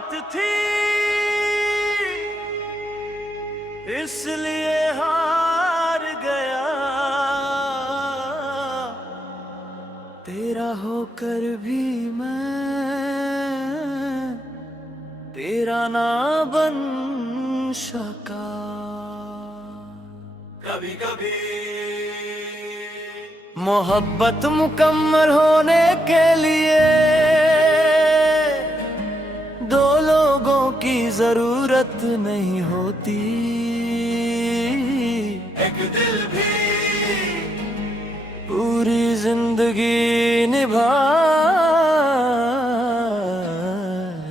मोहब्बत थी इसलिए हार गया, तेरा होकर भी मैं तेरा ना बन सका। कभी कभी मोहब्बत मुकम्मल होने के लिए दो लोगों की जरूरत नहीं होती, एक दिल भी पूरी जिंदगी निभा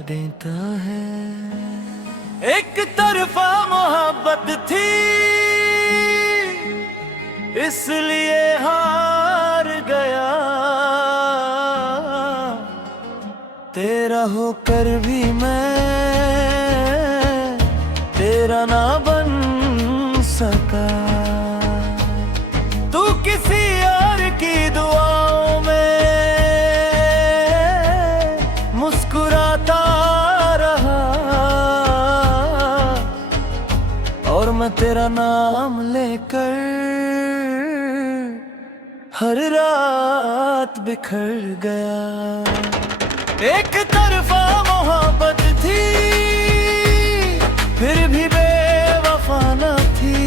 देता है। एक तरफा मोहब्बत थी इसलिए हार गया, तेरा होकर भी मैं तेरा ना बन सका। तू किसी और की दुआओं में मुस्कुराता रहा और मैं तेरा नाम लेकर हर रात बिखर गया। एक तरफा मोहब्बत थी फिर भी बेवफा न थी,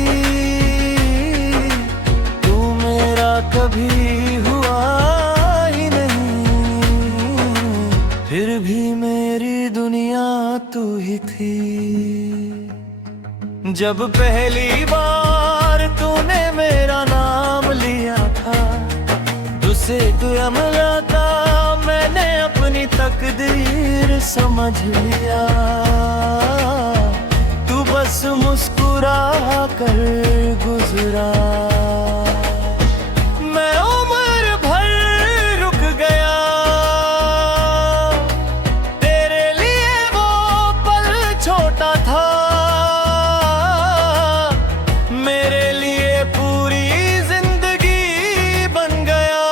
तू मेरा कभी हुआ ही नहीं, फिर भी मेरी दुनिया तू ही थी। जब पहली बार तूने मेरा नाम लिया था, तुझसे तुझे मिला था, मैंने अपनी तकदीर समझ लिया। तू बस मुस्कुरा कर गुजरा, मैं उम्र भर रुक गया तेरे लिए, वो पल छोटा था मेरे लिए पूरी जिंदगी बन गया।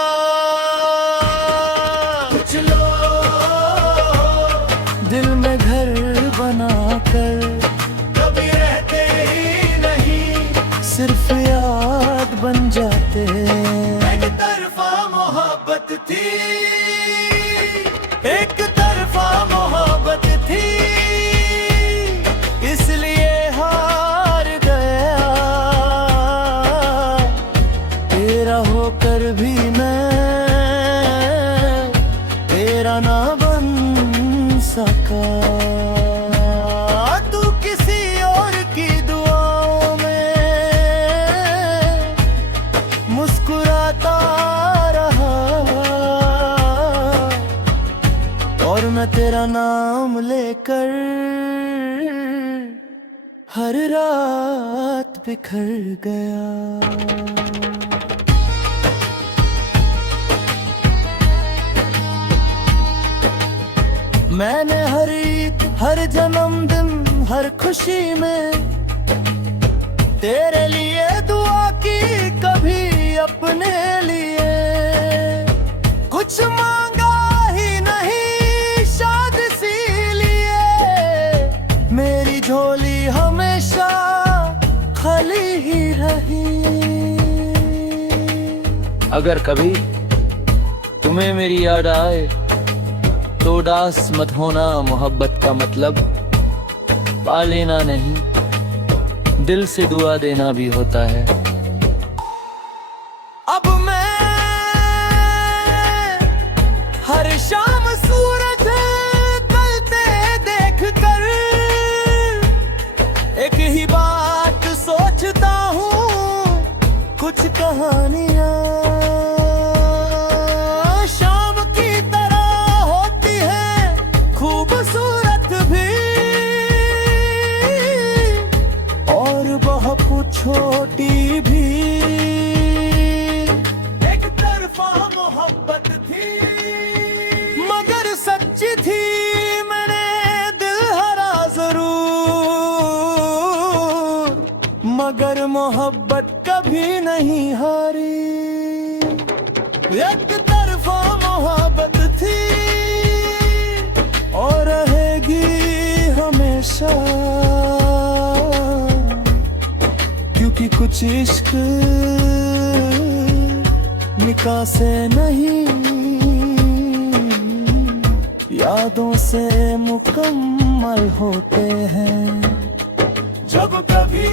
कुछ लोग दिल में घर बनाकर कभी रहते ही नहीं, सिर्फ याद बन जाते। एक तरफा मोहब्बत थी, एक तरफा मोहब्बत थी इसलिए हार गया, तेरा होकर भी मैं तेरा ना बन सका। तू किसी और की दुआओं में मुस्कुराता रहा और मैं तेरा नाम लेकर हर रात बिखर गया। मैंने हर जन्मदिन हर खुशी में तेरे लिए दुआ की, कभी अपने लिए कुछ मांगा ही नहीं, शाद सी लिए मेरी झोली हमेशा खाली ही रही। अगर कभी तुम्हें मेरी याद आए तो उदास मत होना, मोहब्बत का मतलब पा लेना नहीं, दिल से दुआ देना भी होता है। अब मैं हर शाम सूरज ढलते देख कर एक ही बात सोचता हूँ, कुछ कहानियाँ शाम की तरह होती है, खूबसूरत भी और बहुत छोटी भी। एक तरफा मोहब्बत थी मगर सच्ची थी, मैंने दिल हरा जरूर मगर मोहब्बत कभी नहीं हारी। एक तरफा मोहब्बत थी और रहेगी कि कुछ इश्क निकाह से नहीं, यादों से मुकम्मल होते हैं। जब कभी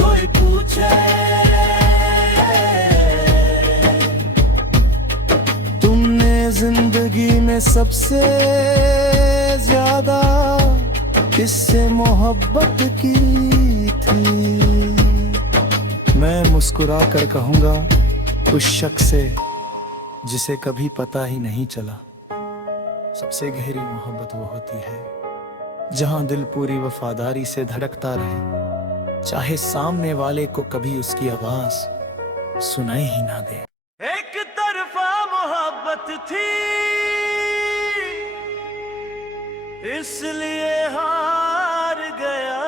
कोई पूछे तुमने जिंदगी में सबसे ज्यादा किससे मोहब्बत की थी, मैं मुस्कुरा कर कहूँगा उस शख्स से जिसे कभी पता ही नहीं चला। सबसे गहरी मोहब्बत वो होती है जहां दिल पूरी वफादारी से धड़कता रहे, चाहे सामने वाले को कभी उसकी आवाज सुनाई ही ना दे। एक तरफा मोहब्बत थी इसलिए हार गया,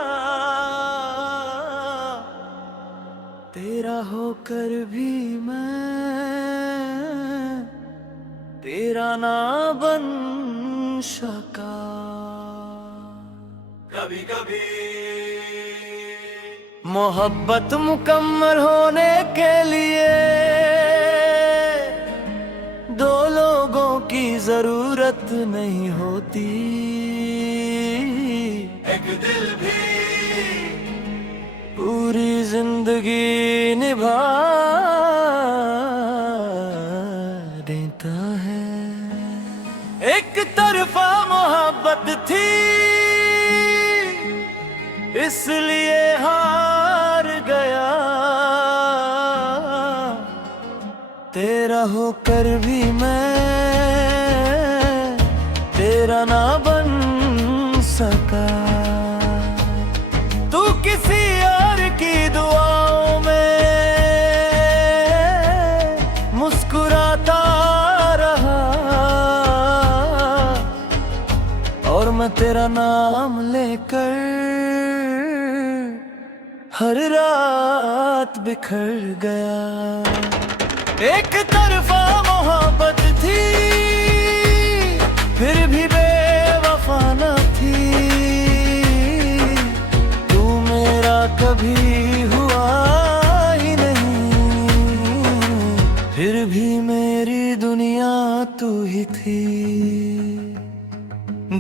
तेरा होकर भी मैं तेरा ना बन सका। कभी कभी मोहब्बत मुकम्मल होने के लिए दो लोगों की जरूरत नहीं होती, एक दिल भी पूरी जिंदगी निभा देता है। एक तरफा मोहब्बत थी इसलिए हार गया, तेरा होकर भी मैं तेरा ना बन सका। तू किसी और की दुआओं में मुस्कुराता रहा और मैं तेरा नाम लेकर हर रात बिखर गया। एक तरफा मोहब्बत थी फिर भी बेवफा न थी, तू मेरा कभी हुआ ही नहीं, फिर भी मेरी दुनिया तू ही थी।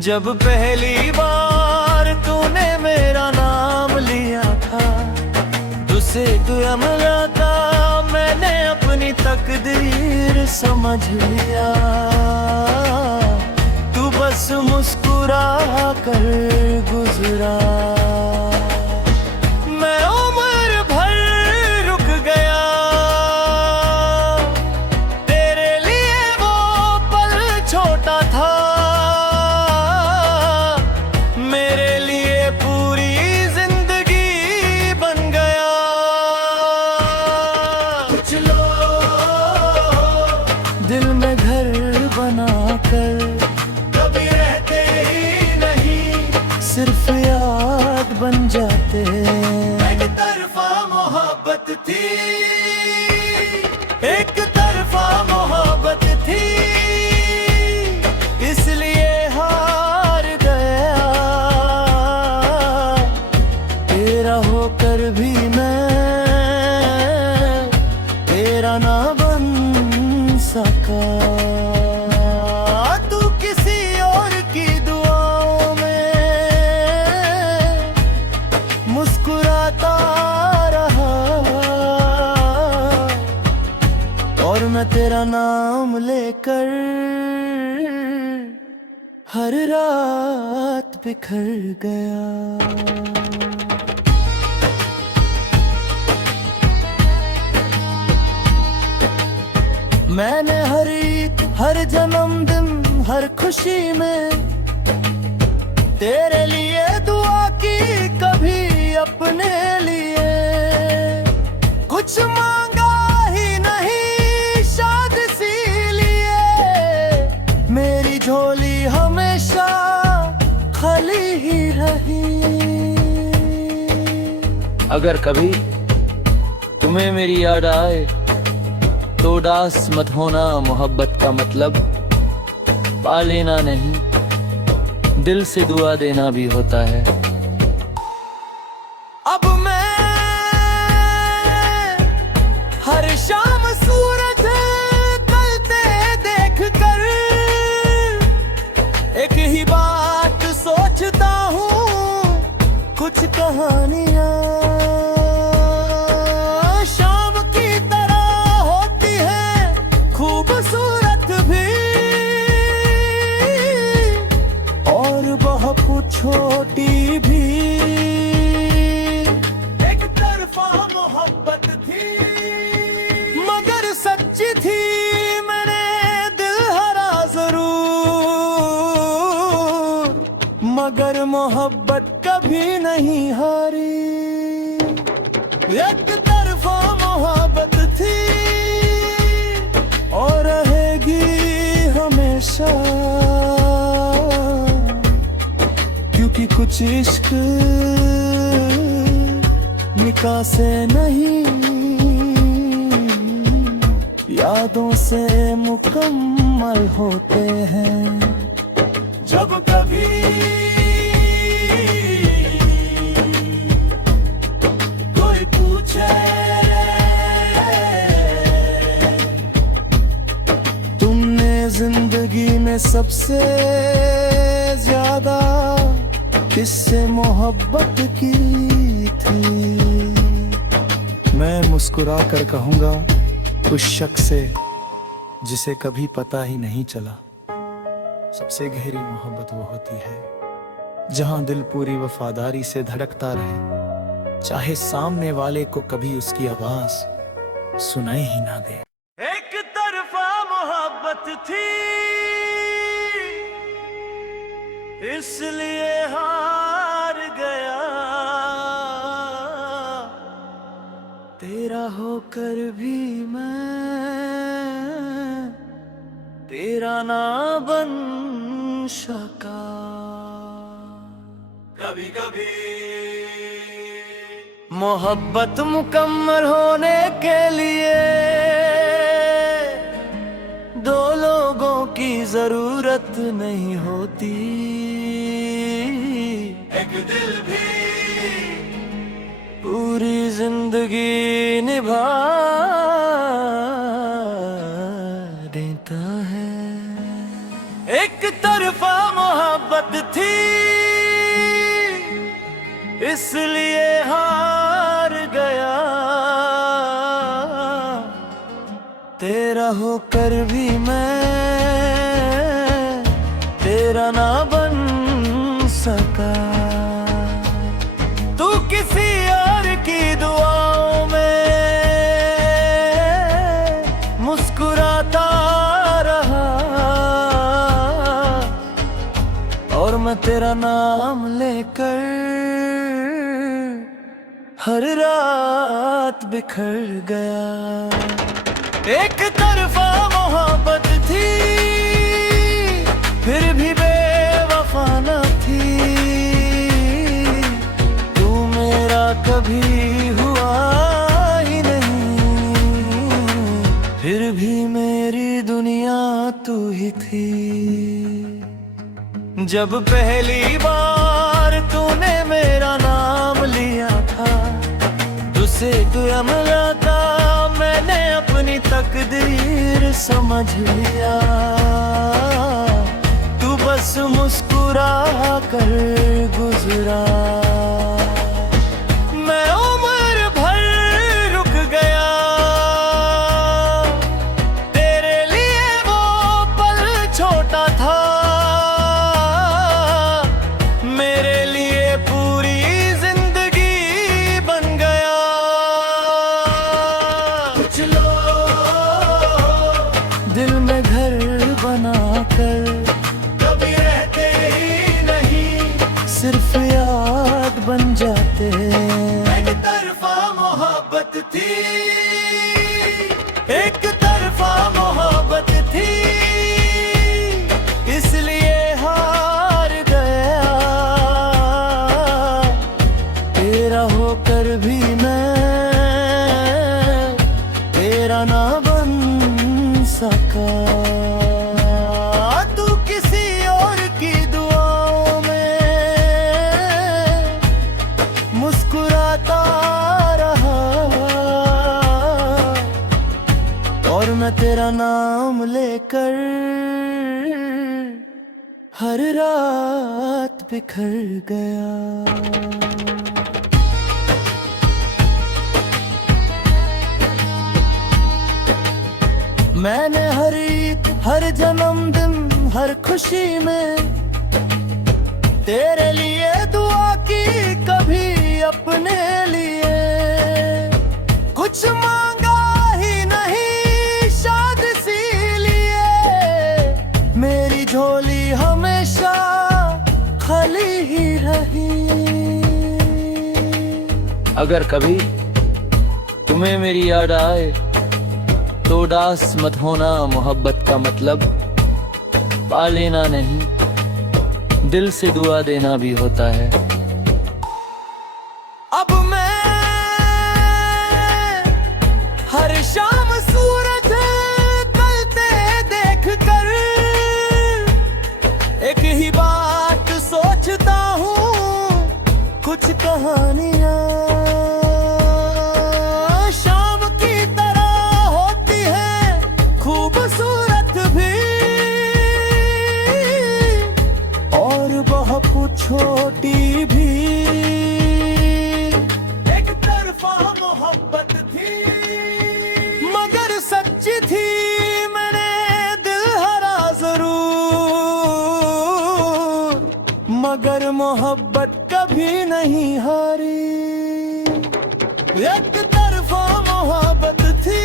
जब पहली बार तूने मेरा नाम लिया था, तुझसे दुआ मिला था, मैंने अपनी तकदीर समझ लिया। तू बस मुस्कुरा कर गुजरा, मैं उम्र भर रुक गया, तेरे लिए वो पल छोटा था, मेरे लिए पूरी जिंदगी बन गया। कुछ लोग दिल में घर बनाकर कभी रहते ही नहीं, सिर्फ याद बन जाते। एक तरफा मोहब्बत थी, एक तरफा मोहब्बत थी इसलिए हार गया, तेरा होकर भी मैं तेरा ना बन सका। तू किसी और की दुआओं में मुस्कुराता रहा और मैं तेरा नाम लेकर हर रात बिखर गया। मैंने हर जन्मदिन हर खुशी में तेरे लिए दुआ की, कभी अपने लिए कुछ मांगा ही नहीं, शायद इसीलिए मेरी झोली हमेशा खाली ही रही। अगर कभी तुम्हें मेरी याद आए तो उदास मत होना, मोहब्बत का मतलब पा लेना नहीं, दिल से दुआ देना भी होता है। अब मैं हर शाम सूरज ढलते देख कर एक ही बात सोचता हूँ, कुछ कहानियाँ शाम की तरह होती हैं, खूबसूरत भी और बहुत छोटी भी। एक तरफा मोहब्बत थी मगर सच्ची थी, मैंने दिल हरा जरूर मगर मोहब्बत कभी नहीं हारी। एक तरफा मोहब्बत थी और रहेगी हमेशा, क्योंकि कुछ इश्क निकाह से नहीं, यादों से मुकम्मल होते हैं। जब कभी कोई पूछे तुमने जिंदगी में सबसे ज्यादा किससे मोहब्बत की थी, मैं मुस्कुरा कर कहूँगा उस शख्स से जिसे कभी पता ही नहीं चला। सबसे गहरी मोहब्बत वो होती है जहां दिल पूरी वफादारी से धड़कता रहे, चाहे सामने वाले को कभी उसकी आवाज सुनाई ही ना दे। एक तरफा मोहब्बत थी इसलिए हार गया, तेरा होकर भी मैं तेरा ना बन सका। कभी कभी मोहब्बत मुकम्मल होने के लिए दो लोगों की जरूरत नहीं होती, एक दिल भी पूरी जिंदगी निभा देता है। एक तरफा मोहब्बत थी इसलिए हार गया, तेरा होकर भी मैं तेरा ना बन सका। तू किसी और की दुआओं में मुस्कुराता रहा और मैं तेरा नाम लेकर हर रात बिखर गया। एक तरफा मोहब्बत थी फिर भी बेवफा न थी, तू मेरा कभी हुआ ही नहीं, फिर भी मेरी दुनिया तू ही थी। जब पहली बार तूने मेरा नाम लिया था, तुझसे दुआ मिला था, मैंने अपनी तकदीर समझ लिया। तू बस मुस्कुरा कर गुजरा, मैं उम्र भर रुक गया तेरे लिए, वो पल छोटा था मेरे लिए पूरी जिंदगी बन गया। कुछ लोग दिल में घर बनाकर कभी रहते ही नहीं, सिर्फ याद बन जाते। एक तरफा मोहब्बत थी, एक तरफा मोहब्बत थी इसलिए हार गया, तेरा होकर भी मैं तेरा ना बन सका। तू किसी और की दुआओं मैं तेरा नाम लेकर हर रात बिखर गया। मैंने हर जन्मदिन हर खुशी में तेरे लिए दुआ की, कभी अपने लिए कुछ मांगा ही नहीं, शायद इसीलिए मेरी झोली हमेशा खाली ही रही। अगर कभी तुम्हें मेरी याद आए तो उदास मत होना, मोहब्बत का मतलब पा लेना नहीं, दिल से दुआ देना भी होता है। अब मैं हर शाम सूरज ढलते देख कर एक ही बात सोचता हूँ, कुछ कहानियाँ शाम की तरह होती है, खूबसूरत भी और बहुत छोटी भी। एक तरफा मोहब्बत थी मगर सच्ची थी, मैंने दिल हरा जरूर मगर मोहब्बत कभी नहीं हारी। एक तरफा मोहब्बत थी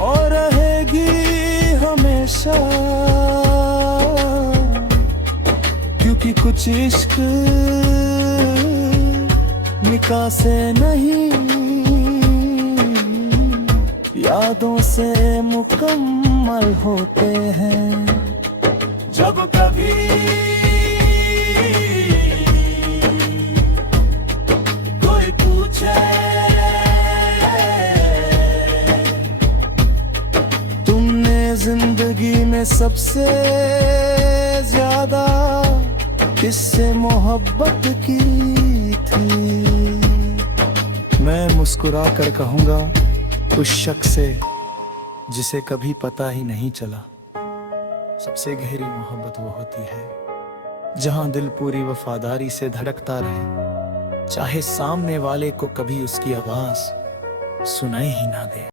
और रहेगी हमेशा, क्योंकि कुछ इश्क निकाह से नहीं, यादों से मुकम्मल होते हैं। जब कभी कोई पूछे तुमने जिंदगी में सबसे ज्यादा किससे मोहब्बत की थी, मैं मुस्कुरा कर कहूँगा उस शख्स से जिसे कभी पता ही नहीं चला। सबसे गहरी मोहब्बत वो होती है जहां दिल पूरी वफादारी से धड़कता रहे, चाहे सामने वाले को कभी उसकी आवाज सुनाई ही ना दे।